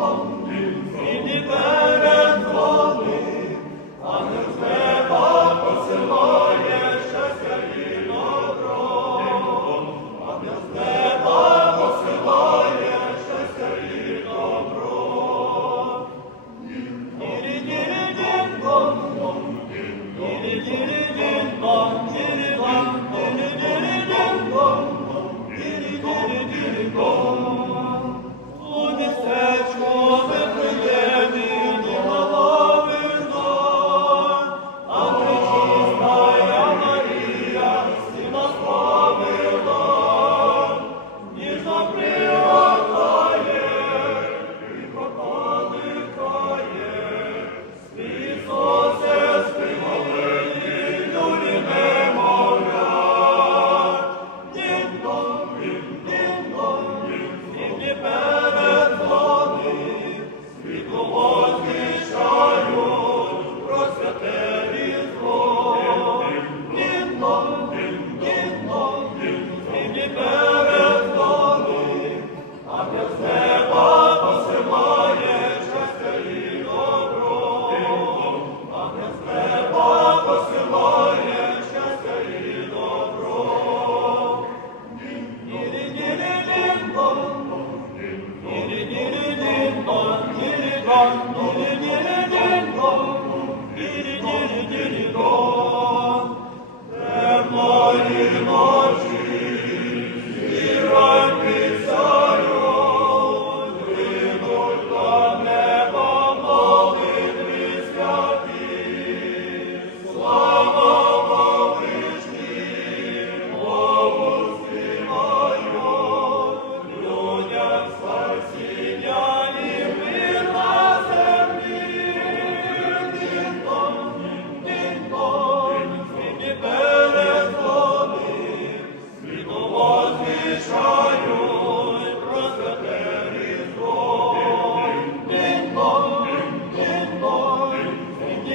Amen. Domino, per noi